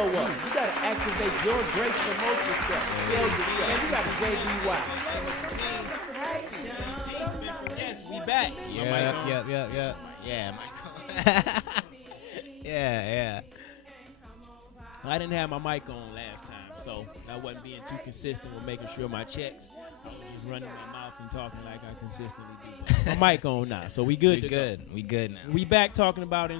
blow up. You gotta activate your great, promote yourself, sell yourself. Man, you gotta JBY. Yes, we back. Yep. Yeah, Michael. yeah. I didn't have my mic on last time, so I wasn't being too consistent with making sure my checks. I was just running my mouth and talking like I consistently do. But my mic on now, so we good. We good now. We back talking about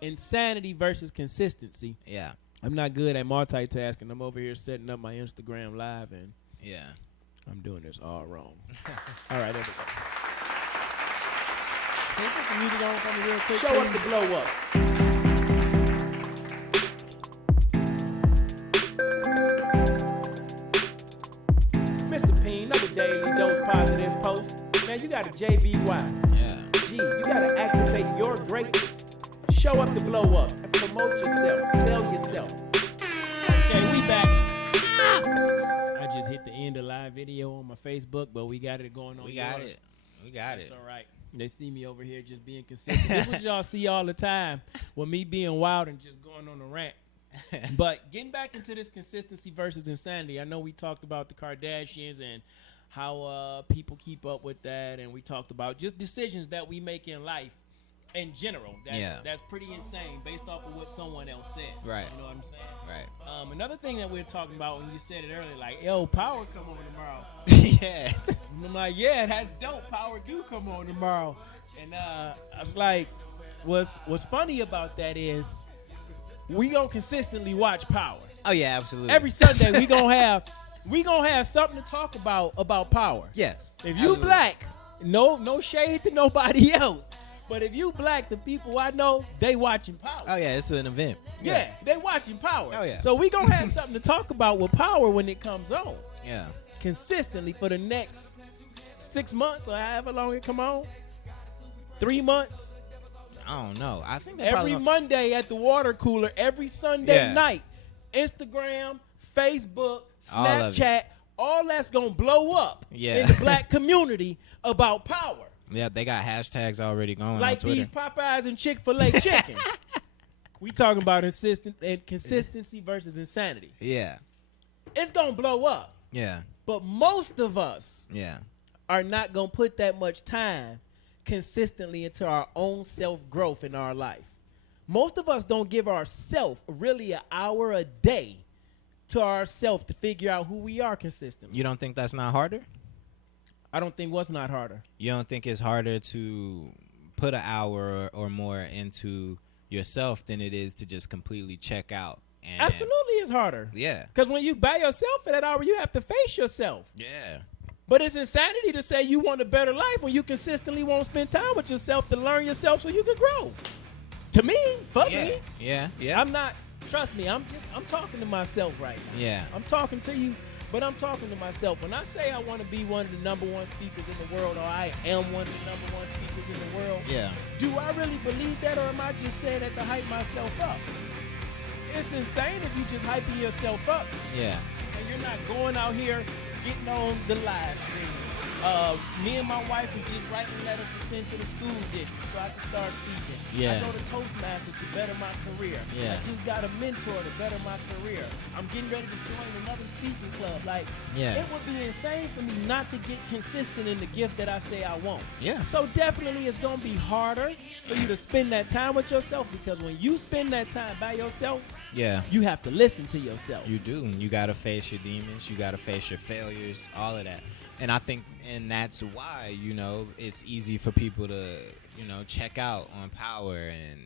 insanity versus consistency. Yeah. I'm not good at multitasking. I'm over here setting up my Instagram live, and I'm doing this all wrong. All right, there we go. Can you put the music on for me real quick? Show up the blow up. Mr. P.I.E.N, another daily dose positive post. Man, you gotta JBY. Yeah. G, you gotta activate your greatness. Show up the blow up. Promote yourself. Sell yourself. Okay, we back. I just hit the end of live video on my Facebook, but we got it going on. We got yours. it. We got That's it. all right. They see me over here just being consistent. This is what y'all see all the time with me being wild and just going on a rant. But getting back into this consistency versus insanity, I know we talked about the Kardashians and how people keep up with that, and we talked about just decisions that we make in life in general. That's pretty insane based off of what someone else said. Right. You know what I'm saying? Right. Another thing that we were talking about when you said it earlier, like, yo, Power come on tomorrow. Yeah. And I'm like, yeah, that's dope. Power do come on tomorrow. And I was like, what's funny about that is we gonna consistently watch Power. Oh yeah, absolutely. Every Sunday we gonna have something to talk about Power. Yes. If you absolutely. black, no shade to nobody else. But if you black, the people I know, they watching Power. Oh yeah, it's an event. Yeah, they watching Power. Oh yeah. So we gonna have something to talk about with Power when it comes on. Yeah. Consistently for the next 6 months or however long it come on. 3 months. I don't know. I think they Every Monday at the water cooler, every Sunday night, Instagram, Facebook, All of Snapchat, all that's gonna blow up in the black community about Power. Yeah, they got hashtags already going Like on Twitter. these Popeyes and Chick-fil-A chicken. We talking about consistency versus insanity. Yeah. It's gonna blow up. Yeah. But most of us Yeah. are not gonna put that much time consistently into our own self-growth in our life. Most of us don't give ourselves really an hour a day to ourselves to figure out who we are consistently. You don't think that's not harder? I don't think what's not harder. You don't think it's harder to put an hour or more into yourself than it is to just completely check out? And Absolutely it's harder. Yeah. Because when you by yourself for that hour, you have to face yourself. Yeah. But it's insanity to say you want a better life when you consistently won't spend time with yourself to learn yourself so you can grow. To me, fuck me. Yeah. Yeah. I'm not, trust me, I'm talking to myself right now. Yeah. I'm talking to you, but I'm talking to myself. When I say I want to be one of the number one speakers in the world, or I am one of the number one speakers in the world, Yeah. do I really believe that, or am I just saying that to hype myself up? It's insane if you just hyping yourself up Yeah. and you're not going out here getting on the live stream. Me and my wife is just writing letters to send to the school district so I can start speaking. Yeah. I go to Toastmasters to better my career. Yeah. I just got a mentor to better my career. I'm getting ready to join another speaking club. Like, Yeah. it would be insane for me not to get consistent in the gift that I say I want. Yeah. So definitely it's going to be harder for you to spend that time with yourself, because when you spend that time by yourself, Yeah. you have to listen to yourself. You do. You got to face your demons. You got to face your failures, all of that. And I think, and that's why, it's easy for people to, check out on Power. And,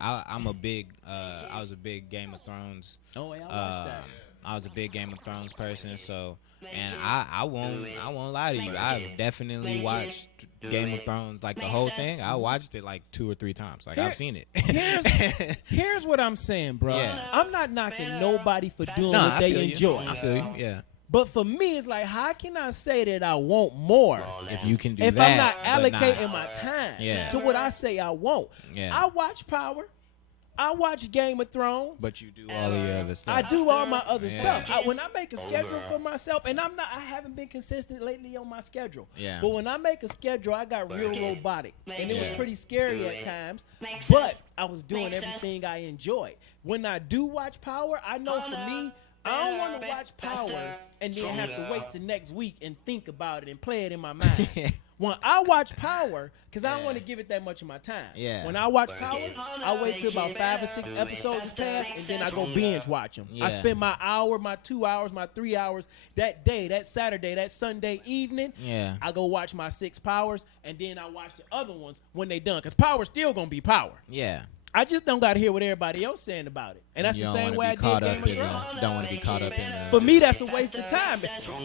I was a big Game of Thrones. Oh, yeah, I watched that. I was a big Game of Thrones person. So, and I won't lie to you. I've definitely watched Game of Thrones, like the whole thing. I watched it like 2 or 3 times. Like, I've seen it. Here's what I'm saying, bro. Yeah. I'm not knocking nobody for doing No, what I they feel you. enjoy. I feel you. Yeah. But for me, it's like, how can I say that I want more If you can do if that, I'm not but allocating my time Yeah. to what I say I want? Yeah. I watch Power. I watch Game of Thrones. But you do all of your other stuff. I do all my other Yeah. stuff. When I make a schedule for myself, and I haven't been consistent lately on my schedule. Yeah. But when I make a schedule, I got real robotic, and it was Yeah. pretty scary at times. But I was doing everything I enjoyed. When I do watch Power, I know for me, I don't want to watch Power and then have to wait till next week and think about it and play it in my mind. When I watch Power, because I don't want to give it that much of my time. Yeah. When I watch Power, I wait till about 5 or 6 episodes pass, and then I go binge watch them. I Yeah. spend my hour, my 2 hours, my 3 hours that day, that Saturday, that Sunday evening. Yeah. I go watch my 6 Powers, and then I watch the other ones when they done. Because Power's still going to be Power. Yeah. I just don't got to hear what everybody else saying about it. And that's You the don't same wanna way I be did caught Game up of in Thrones. don't want to be caught up in For me, that's a waste of time.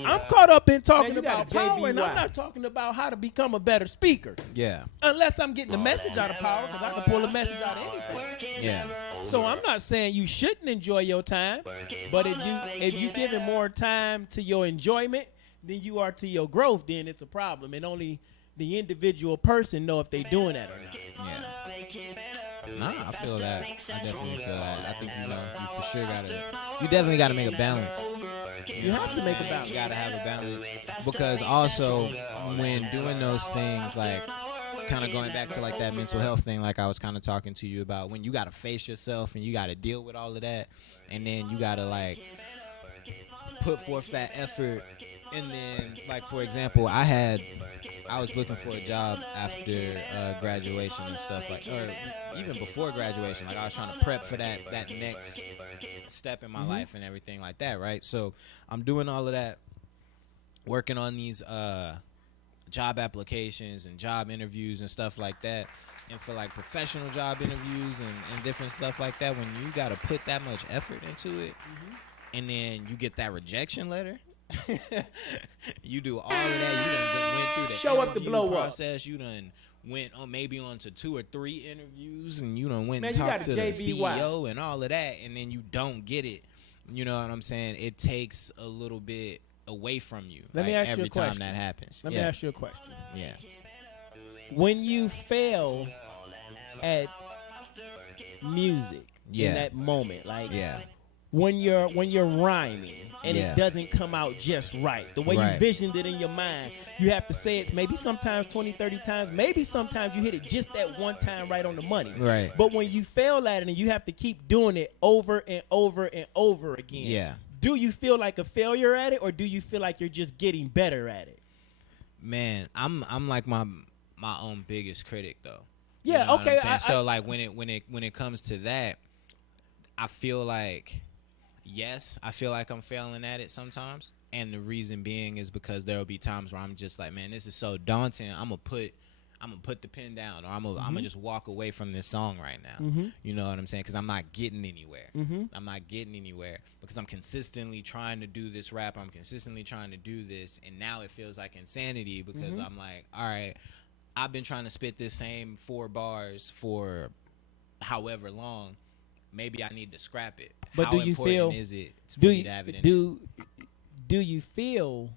I'm caught up in talking Man, you got about a Power, and I'm JBY. not talking about how to become a better speaker. Yeah. Unless I'm getting a message out of Power, because I can pull a message out of anything. Yeah. So I'm not saying you shouldn't enjoy your time, but if you giving more time to your enjoyment than you are to your growth, then it's a problem. And only the individual person know if they doing that or not. Yeah. Nah, I feel that. I definitely feel that. I think you for sure you definitely gotta make a balance. You have to make a balance. You gotta have a balance because also when doing those things, like kind of going back to like that mental health thing, like I was kind of talking to you about, when you gotta face yourself and you gotta deal with all of that, and then you gotta like put forth that effort, and then like for example, I was looking for a job after graduation and stuff, like, or even before graduation. Like I was trying to prep for that next step in my life and everything like that, right? So I'm doing all of that, working on these job applications and job interviews and stuff like that. And for like professional job interviews and different stuff like that, when you got to put that much effort into it, and then you get that rejection letter. You do all of that. You done went through the Show up to interview blow up. process. You done went on maybe on to 2 or 3 interviews, and you done went Man, and you talked got to a the JBY. CEO and all of that, and then you don't get it. You know what I'm saying? It takes a little bit away from you. Let me like, ask you a every time question. that happens. Let me ask you a question. Yeah. When you fail at music Yeah. in that moment, like Yeah. when you're rhyming and Yeah. it doesn't come out just right, the way you Right. visioned it in your mind, you have to say it maybe sometimes 20, 30 times, maybe sometimes you hit it just that one time right on the money. Right. But when you fail at it and you have to keep doing it over and over and over again, Yeah. do you feel like a failure at it, or do you feel like you're just getting better at it? Man, I'm like my own biggest critic though. Yeah, You know what okay, I'm saying? I- So like when it comes to that, I feel like yes, I feel like I'm failing at it sometimes, and the reason being is because there will be times where I'm just like, man, this is so daunting. I'm gonna put the pen down, or I'm gonna just walk away from this song right now. You know what I'm saying? Because I'm not getting anywhere. I'm not getting anywhere because I'm consistently trying to do this rap. I'm consistently trying to do this, and now it feels like insanity because I'm like, all right, I've been trying to spit this same 4 bars for however long. Maybe I need to scrap it. But How do you important feel? is it for Do me you to have it in? do you feel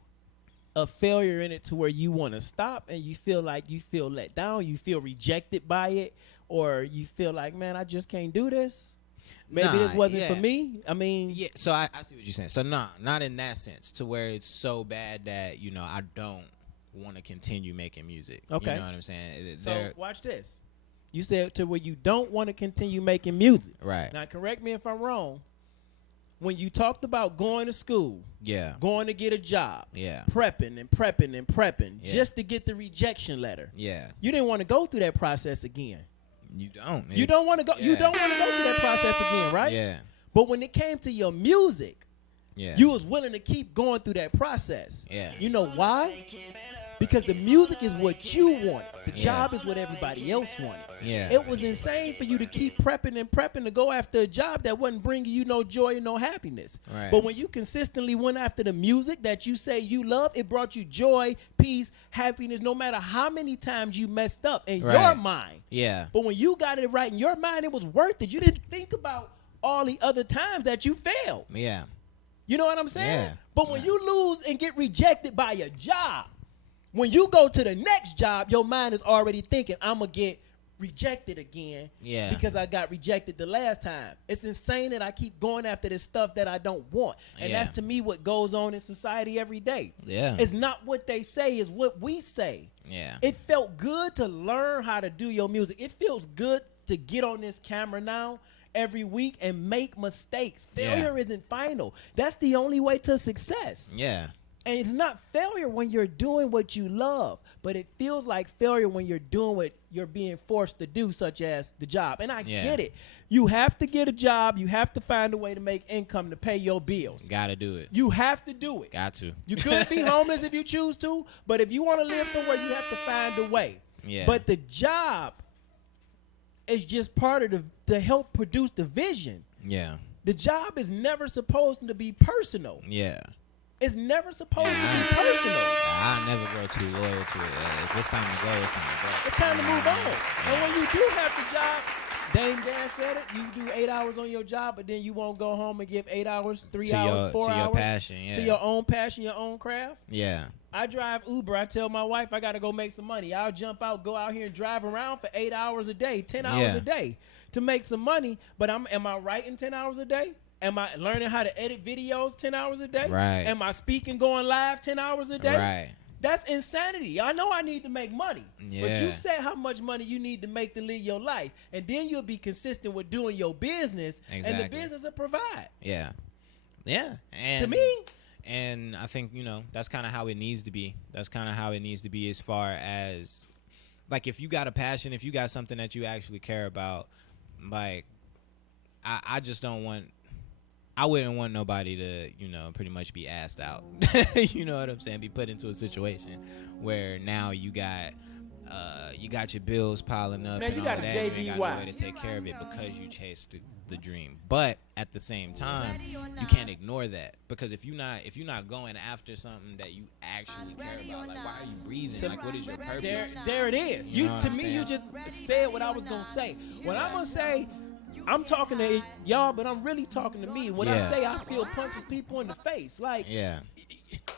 a failure in it to where you want to stop and you feel like you feel let down, you feel rejected by it, or you feel like, man, I just can't do this? Maybe Nah, this wasn't yeah. for me. I mean, Yeah, so I see what you're saying. So not in that sense, to where it's so bad that I don't want to continue making music. Okay. You know what I'm saying? so watch this. You said to where you don't want to continue making music. Right. Now, correct me if I'm wrong. When you talked about going to school, Yeah. going to get a job, Yeah. prepping and prepping and prepping Yeah. just to get the rejection letter, Yeah. you didn't want to go through that process again. You don't. You don't want to go. You Yeah. don't want to go through that process again, right? Yeah. But when it came to your music, Yeah. you was willing to keep going through that process. Yeah. You know why? Because the music is what you want. The Yeah. job is what everybody else wanted. Yeah. It was insane for you to keep prepping and prepping to go after a job that wasn't bringing you no joy and no happiness. Right. But when you consistently went after the music that you say you love, it brought you joy, peace, happiness, no matter how many times you messed up in your Right. mind. Yeah. But when you got it right in your mind, it was worth it. You didn't think about all the other times that you failed. Yeah. You know what I'm saying? Yeah. But when you lose and get rejected by a job, when you go to the next job, your mind is already thinking, I'm going to get rejected again Yeah. because I got rejected the last time. It's insane that I keep going after this stuff that I don't want. And Yeah. that's to me what goes on in society every day. Yeah. It's not what they say, it's what we say. Yeah. It felt good to learn how to do your music. It feels good to get on this camera now every week and make mistakes. Failure isn't final. That's the only way to success. Yeah. And it's not failure when you're doing what you love, but it feels like failure when you're doing what you're being forced to do, such as the job. And I get it. You have to get a job. You have to find a way to make income to pay your bills. Gotta do it. You have to do it. Got to. You could be homeless if you choose to, but if you want to live somewhere, you have to find a way. Yeah. But the job is just part of to help produce the vision. Yeah. The job is never supposed to be personal. Yeah. It's never supposed to be personal. I'll never grow too loyal to it. If it's time to go, it's time to go. It's time to move on. And when you do have the job, Dame Dan said it, you do 8 hours on your job, but then you won't go home and give 8 hours, 3 hours, 4 to hours. your passion, yeah. To your own passion, your own craft. Yeah. I drive Uber. I tell my wife I got to go make some money. I'll jump out, go out here and drive around for 8 hours a day, 10 hours a day to make some money. But am I writing 10 hours a day? Am I learning how to edit videos 10 hours a day? Right. Am I speaking, going live 10 hours a day? Right. That's insanity. I know I need to make money. Yeah. But you said how much money you need to make to live your life. And then you'll be consistent with doing your business. Exactly. And the business will provide. Yeah. Yeah. And to me. And I think, that's kind of how it needs to be. That's kind of how it needs to be as far as, like, if you got a passion, if you got something that you actually care about, like, I just don't want, I wouldn't want nobody to, pretty much be asked out. You know what I'm saying? Be put into a situation where now you got your bills piling up. Man, and you all got a that. You ain't got JBY. no way to take care of it because you chased the dream. But at the same time, you can't ignore that, because if you're not going after something that you actually care about, like, why are you breathing? Like, what is your purpose? There it is. You know what To I'm me, saying? you just said what I was going to say. What I'm going to say, I'm talking to y'all, but I'm really talking to me. When I say I feel punches people in the face, like,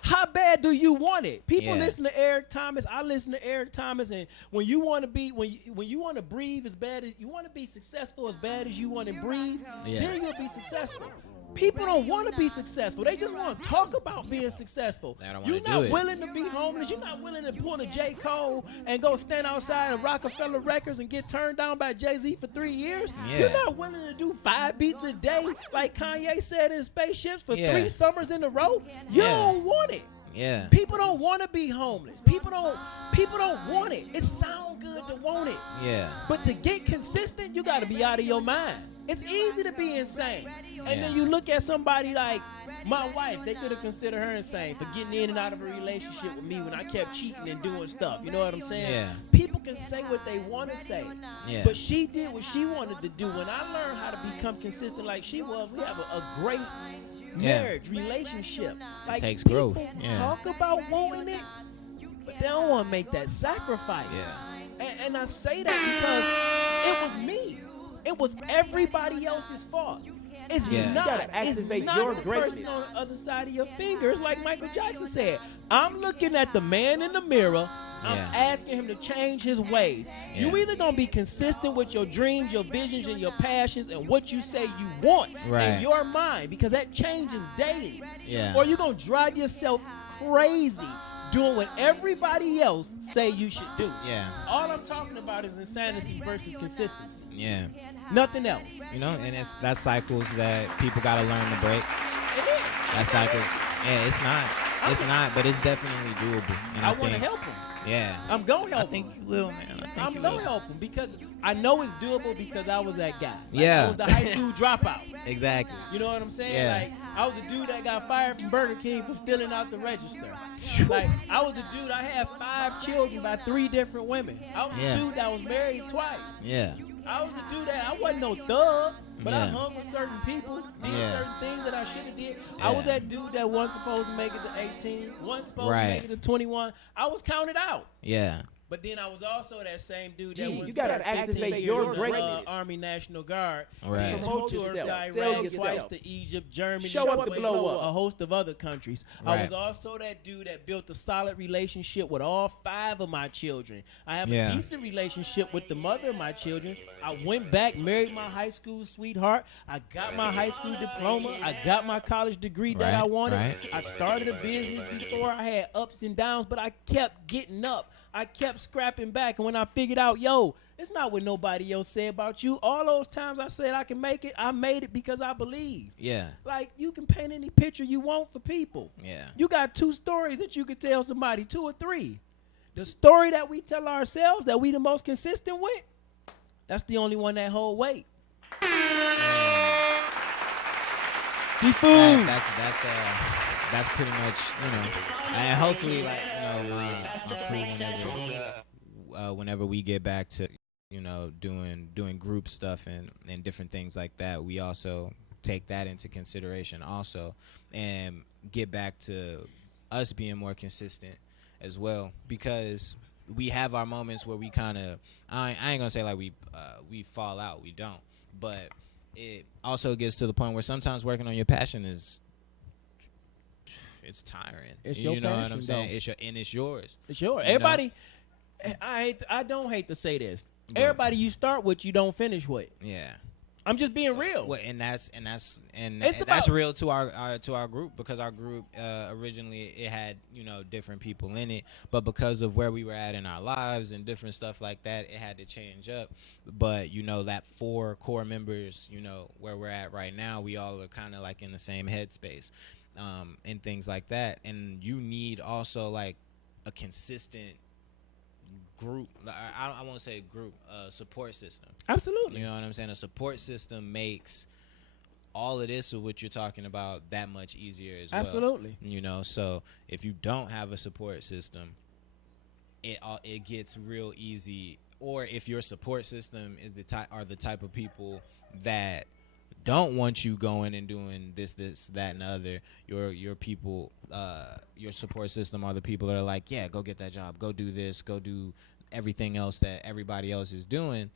how bad do you want it? People listen to Eric Thomas. I listen to Eric Thomas, and when you want to be, when you want to breathe as bad as you want to be successful as bad as you want to breathe, then you'll be successful. People don't want to be successful. They just want to talk about being successful. You're not willing to be homeless. You're not willing to pull a J. Cole and go stand outside of Rockefeller Records and get turned down by Jay-Z for 3 years. You're not willing to do 5 beats a day like Kanye said in Spaceships for 3 summers in a row. You don't want it. Yeah. People don't want to be homeless. People don't want it. It sounds good to want it. Yeah. But to get consistent, you got to be out of your mind. It's easy to be insane. And then you look at somebody like my wife. They could have considered her insane for getting in and out of a relationship with me when I kept cheating and doing stuff. You know what I'm saying? Yeah. People can say what they want to say. Yeah. But she did what she wanted to do. When I learned how to become consistent like she was, we have a great marriage, relationship. Like, takes people growth. talk about wanting it, but they don't want to make that sacrifice. Yeah. And I say that because it was me. It was everybody else's fault. It's not. You gotta activate it's not your the greatness. person on the other side of your fingers, like Michael Jackson said. I'm looking at the man in the mirror. I'm asking him to change his ways. You either gonna be consistent with your dreams, your visions, and your passions, and what you say you want in your mind, because that changes daily. Yeah. Or you're gonna drive yourself crazy doing what everybody else say you should do. Yeah. All I'm talking about is insanity versus consistency. Yeah. Nothing else. And that's cycles that people gotta learn to break. It is. That cycles. Yeah, it's not. It's not, but it's definitely doable. And I want to help him. Yeah. I'm going to help I think him. you will, man. I'm going to help him because I know it's doable because I was that guy. Like, Yeah. I was the high school dropout. Exactly. You know what I'm saying? Yeah. Like, I was the dude that got fired from Burger King for stealing out the register. Like, I was the dude, I had 5 children by 3 different women. I was the dude that was married twice. Yeah. I was the dude that, I wasn't no thug, but I hung with certain people, did certain things that I should have did. I was that dude that wasn't supposed to make it to 18, wasn't supposed to make it to 21. I was counted out. Yeah. But then I was also that same dude that Gee, was you gotta activate your greatness. Army National Guard. Right. Promote Tours yourself. to Sell Iraq, yourself. twice to Egypt, Germany, Show up to Kuwait, blow up. a host of other countries. Right. I was also that dude that built a solid relationship with all 5 of my children. I have Yeah. a decent relationship with the mother of my children. I went back, married my high school sweetheart. I got my high school diploma. I got my college degree that I Right, wanted. right. I started a business before. I had ups and downs, but I kept getting up. I kept scrapping back. And when I figured out, yo, it's not what nobody else said about you. All those times I said I can make it, I made it because I believe. Yeah. Like, you can paint any picture you want for people. Yeah. You got 2 stories that you could tell somebody, 2 or 3. The story that we tell ourselves that we the most consistent with, that's the only one that hold weight. Seafood. That's pretty much, you know, and hopefully, like, you know, my crew, whenever we get back to, you know, doing group stuff and different things like that, we also take that into consideration also, and get back to us being more consistent as well, because we have our moments where we kind of, I ain't gonna say like we fall out, we don't, but it also gets to the point where sometimes working on your passion it's tiring. It's you your know passion, what I'm saying? though. It's yours. It's yours. You know? Everybody, I don't hate to say this. But- Everybody you start with, you don't finish with. Yeah. I'm just being real. Well, and that's It's that's about- real to our group, because our group originally it had, you know, different people in it, but because of where we were at in our lives and different stuff like that, it had to change up. But you know, that 4 core members, you know, where we're at right now, we all are kind of like in the same headspace, and things like that. And you need also like a consistent group. I won't say group, support system. Absolutely. You know what I'm saying? A support system makes all of this of what you're talking about that much easier as well. Absolutely. You know, so if you don't have a support system, it gets real easy. Or if your support system is the type of people that don't want you going and doing this, that, and the other, your people, your support system are the people that are like, yeah, go get that job, go do this, go do everything else that everybody else is doing,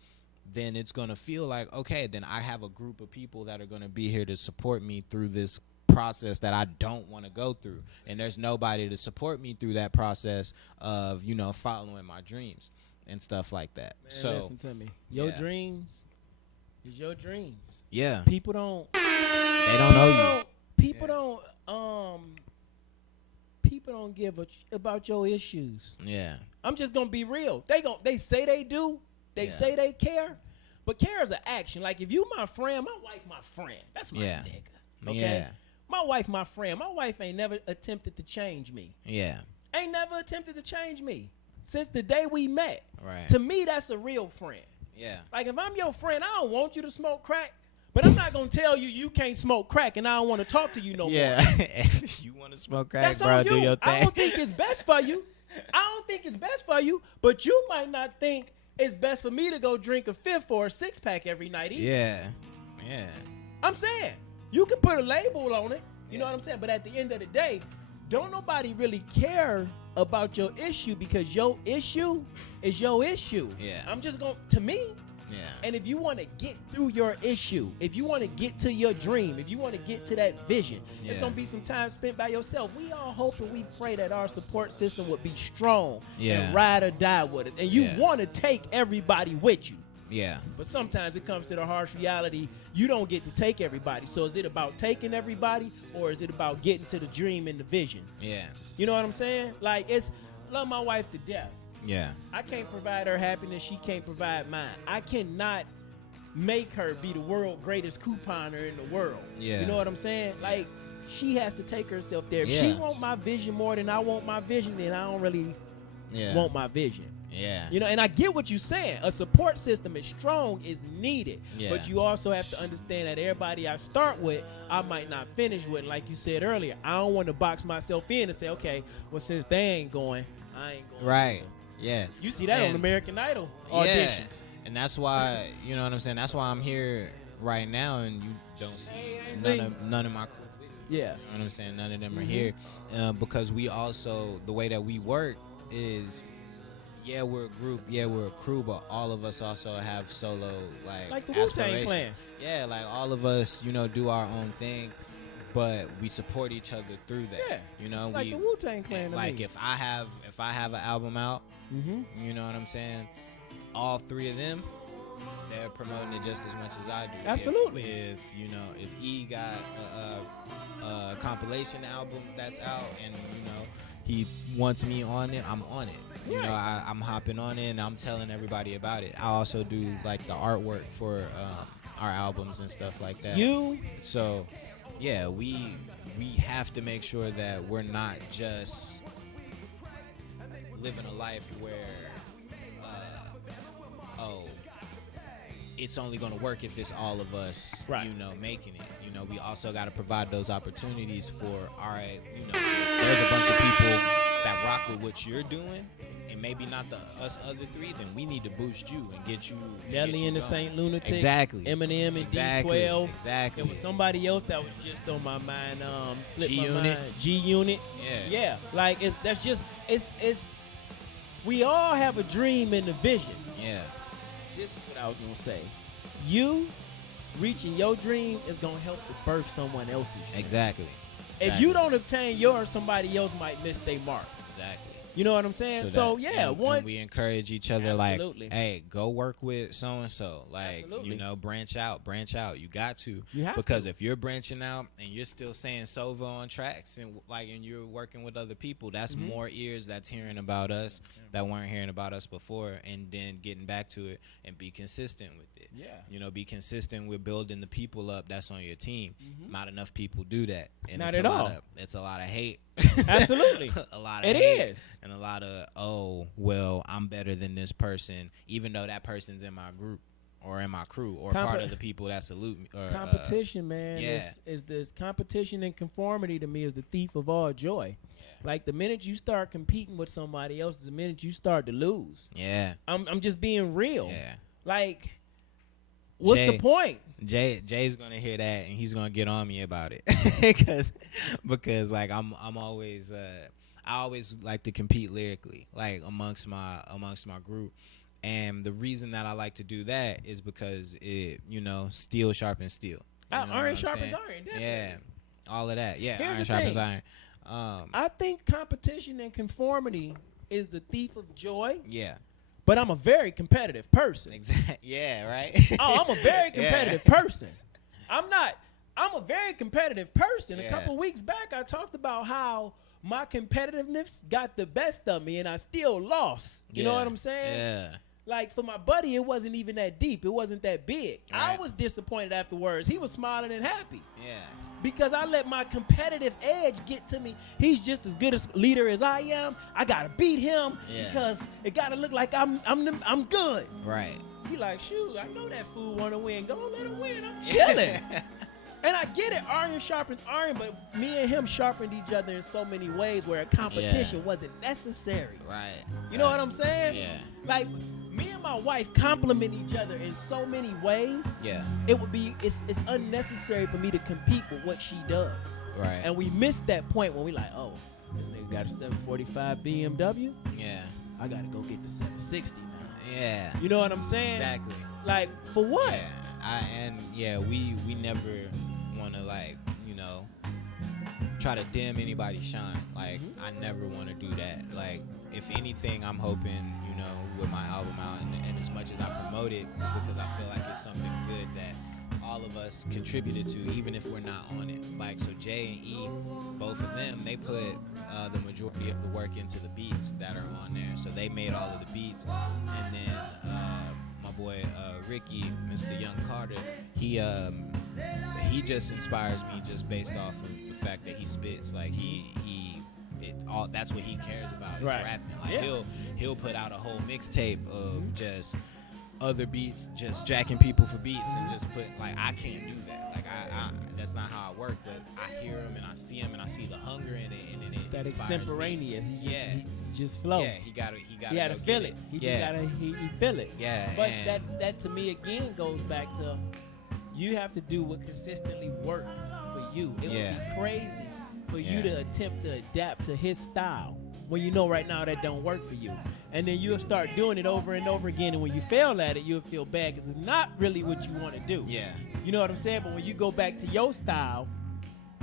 then it's going to feel like, okay, then I have a group of people that are going to be here to support me through this process that I don't want to go through. And there's nobody to support me through that process of, you know, following my dreams and stuff like that. Man, so listen to me. Your yeah. dreams is your dreams. Yeah. People don't. They don't know you. People don't give about your issues. Yeah. I'm just gonna be real. They say they do. They Yeah. say they care, but care is an action. Like, if you my friend, my wife my friend. That's my Yeah. nigga. Okay. Yeah. My wife my friend. My wife ain't never attempted to change me. Yeah. Ain't never attempted to change me since the day we met. Right. To me, that's a real friend. Yeah. Like, if I'm your friend, I don't want you to smoke crack, but I'm not gonna tell you can't smoke crack, and I don't want to talk to you no more. Yeah. If you want to smoke crack, That's bro, on do you. your I thing. don't think it's best for you. But you might not think it's best for me to go drink a 5th or a 6-pack every night either. Yeah. Yeah. I'm saying, you can put a label on it. You know Yeah. what I'm saying? But at the end of the day, don't nobody really care about your issue, because your issue is your issue. Yeah. I'm just going to me. Yeah. And if you want to get through your issue, if you want to get to your dream, if you want to get to that vision, it's Yeah. going to be some time spent by yourself. We all hope and we pray that our support system would be strong Yeah. and ride or die with us. And you Yeah. want to take everybody with you. Yeah. But sometimes it comes to the harsh reality, you don't get to take everybody. So is it about taking everybody, or is it about getting to the dream and the vision? Yeah. You know what I'm saying? Like, love my wife to death. Yeah. I can't provide her happiness. She can't provide mine. I cannot make her be the world's greatest couponer in the world. Yeah. You know what I'm saying? Like, she has to take herself there. If Yeah. she want my vision more than I want my vision, then I don't really Yeah. want my vision. Yeah. You know, and I get what you're saying. A support system is strong, is needed. Yeah. But you also have to understand that everybody I start with, I might not finish with. Like you said earlier, I don't want to box myself in and say, okay, well, since they ain't going, I ain't going. Right. either. Yes. You see that on And- American Idol Yeah. auditions. And that's why, you know what I'm saying? That's why I'm here right now, and you don't see none of my crew. Yeah. You know what I'm saying? None of them are here, because we also, the way that we work is yeah, we're a group, yeah, we're a crew, but all of us also have solo Like the Wu-Tang aspirations. Clan. Yeah, like all of us, you know, do our own thing, but we support each other through that. Yeah, you know, like the Wu-Tang Clan to like me. if I have an album out, Mm-hmm. you know what I'm saying? All three of them, they're promoting it just as much as I do. Absolutely. If you know, if E got a compilation album that's out, and you know he wants me on it, I'm on it. You know, I'm hopping on it and I'm telling everybody about it. I also do like the artwork for our albums and stuff like that. So, yeah, we have to make sure that we're not just living a life where, it's only going to work if it's all of us, right, you know, making it. You know, we also got to provide those opportunities for, all right, you know, there's a bunch of people that rock with what you're doing, and maybe not us other three, then we need to boost you and get you. Nelly and the Saint Lunatics. Exactly. Eminem and exactly. D12. Exactly. There was somebody else that was just on my mind. Slipped G-Unit. my mind. G-Unit. Yeah. Yeah. Like it's we all have a dream and a vision. Yeah. This is what I was gonna say. You reaching your dream is gonna help to birth someone else's dream. Exactly. If you don't obtain yours, somebody else might miss their mark. Exactly. You know what I'm saying? So yeah, and we encourage each other. Absolutely. Like, hey, go work with so and so. Like, Absolutely. you know, branch out. You got to. You have because to. if you're branching out and you're still saying Sova on tracks and you're working with other people, that's more ears that's hearing about us that weren't hearing about us before, and then getting back to it and be consistent with it. Yeah. You know, be consistent with building the people up that's on your team. Not enough people do that. And Not it's at all. It's a lot of hate. Absolutely. A lot of it hate. is. And a lot of, oh, well, I'm better than this person, even though that person's in my group or in my crew or part of the people that salute me. Or, competition, man, yeah. is this competition and conformity to me is the thief of all joy. Yeah. Like the minute you start competing with somebody else is the minute you start to lose. Yeah. I'm just being real. Yeah. Like, what's the point? Jay's gonna hear that and he's gonna get on me about it because like I'm always I always like to compete lyrically, like amongst my group, and the reason that I like to do that is because it, you know, steel sharpens steel. Iron sharpens iron. Definitely. Yeah, all of that. Yeah, Here's iron the sharpens thing. iron. I think competition and conformity is the thief of joy. Yeah. But I'm a very competitive person. Exactly. Yeah. Right. I'm a very competitive person. I'm a very competitive person. Yeah. A couple weeks back, I talked about how my competitiveness got the best of me, and I still lost. You know what I'm saying? Yeah. Like, for my buddy, it wasn't even that deep. It wasn't that big. Right. I was disappointed afterwards. He was smiling and happy. Yeah. Because I let my competitive edge get to me. He's just as good a leader as I am. I gotta beat him because it gotta look like I'm good. Right. He like, shoot, I know that fool wanna win. Go let him win. I'm chilling. And I get it, iron sharpens iron, but me and him sharpened each other in so many ways where a competition wasn't necessary. Right. You know what I'm saying? Yeah. Like, me and my wife complement each other in so many ways. Yeah. It's unnecessary for me to compete with what she does. Right. And we missed that point when we like, oh, this nigga got a 745 BMW. Yeah. I gotta go get the 760 now. Yeah. You know what I'm saying? Exactly. Like, for what? Yeah. We never want to, like, you know, try to dim anybody's shine. Like, I never want to do that. Like, if anything, I'm hoping, you know, with my album out and as much as I promote it, it's because I feel like it's something good that all of us contributed to, even if we're not on it. Like, so Jay and E, both of them, they put the majority of the work into the beats that are on there. So they made all of the beats, and then my boy Ricky, Mr. Young Carter, he just inspires me just based off of the fact that he spits. Like that's what he cares about, is rapping. Like he'll put out a whole mixtape of just other beats, just jacking people for beats, and just put, like, I can't do that. Like, I that's not how I work, but I hear him and I see him and I see the hunger in it, and then it that inspires extemporaneous. me. He just flow. Yeah, he gotta feel it. He just gotta he feel it. Yeah. But that to me again goes back to, you have to do what consistently works for you. It would be crazy for you to attempt to adapt to his style when you know right now that don't work for you. And then you'll start doing it over and over again. And when you fail at it, you'll feel bad because it's not really what you want to do. Yeah. You know what I'm saying? But when you go back to your style,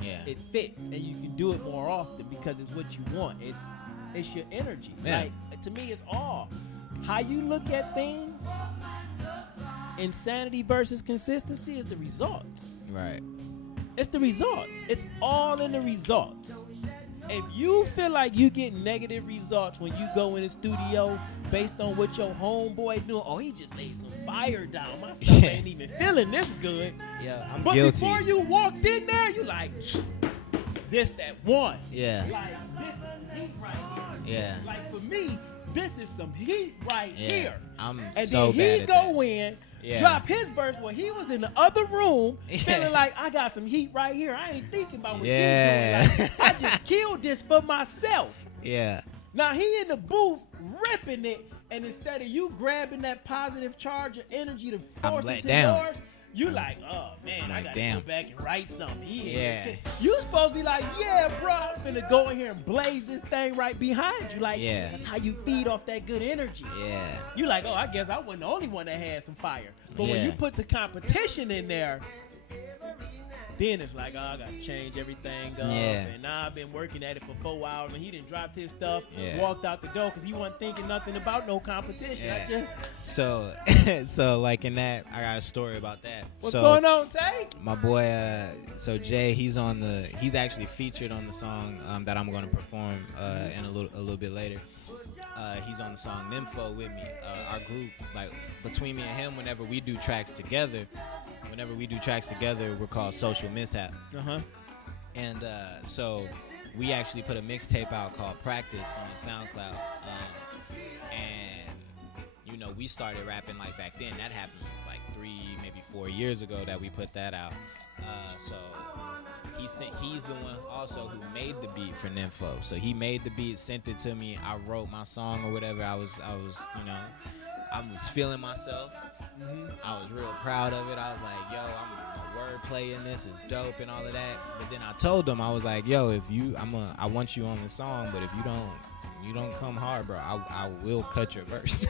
Yeah. it fits. And you can do it more often because it's what you want. It's your energy. Yeah. Like, to me, it's all. How you look at things, insanity versus consistency is the results. Right. It's the results. It's all in the results. If you feel like you get negative results when you go in the studio based on what your homeboy doing, oh, he just laid some fire down. My stuff ain't even feeling this good. Yeah, I'm But guilty. before you walked in there, you like, this that one. Yeah. Like, this is some heat right here. Yeah. Like, for me, this is some heat right Yeah. here. I'm And so then bad he at go that. in, Yeah. drop his verse where he was in the other room, Yeah. feeling like I got some heat right here. I ain't thinking about what Yeah. he's doing. Like, I just killed this for myself. Yeah. Now he in the booth ripping it, and instead of you grabbing that positive charge of energy to force let it to down. yours, you like, oh man, I'm I like, gotta damn. go back and write something. Yeah. You supposed to be like, yeah, bro, I'm finna go in here and blaze this thing right behind you. Like, Yeah. that's how you feed off that good energy. Yeah. You like, oh, I guess I wasn't the only one that had some fire. But when Yeah. you put the competition in there, then it's like, oh, I gotta change everything up. Yeah. And now I've been working at it for 4 hours, and he done dropped his stuff, Yeah. walked out the door because he wasn't thinking nothing about no competition. Yeah. I just, So, so like in that, I got a story about that. what's so, going on, Tay? My boy, so Jay, he's actually featured on the song that I'm going to perform in a little bit later. He's on the song Nympho with me. Our group, like between me and him, whenever we do tracks together, we're called Social Mishap. Uh-huh. And so we actually put a mixtape out called Practice on the SoundCloud. And, you know, we started rapping like back then. That happened like 3, maybe 4 years ago that we put that out. So he's the one also who made the beat for Nympho. So he made the beat, sent it to me. I wrote my song or whatever. I was, you know, I was feeling myself. I was real proud of it. I was like, yo, my wordplay in this is dope and all of that. But then I told them, I was like, yo, if you, I want you on the song, but if you don't come hard, bro, I will cut your verse.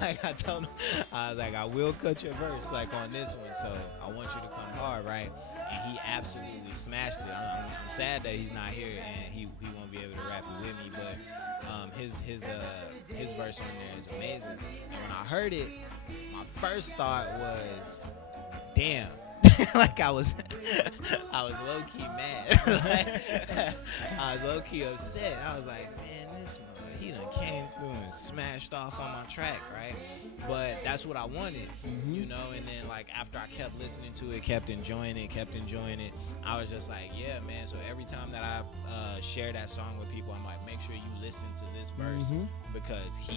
Like I told him, I was like, I will cut your verse, like on this one. So I want you to come hard, right? And he absolutely smashed it. I'm sad that he's not here and he won't be able to rap it with me, but his verse on there is amazing. And when I heard it, my first thought was, damn. Like I was low key mad. Like, I was low key upset. I was like, man, this mother, he done came through and smashed off on my track, right? But that's what I wanted, you know. And then like after I kept listening to it, kept enjoying it, I was just like, yeah, man. So every time that I share that song with people, I'm like, make sure you listen to this verse because he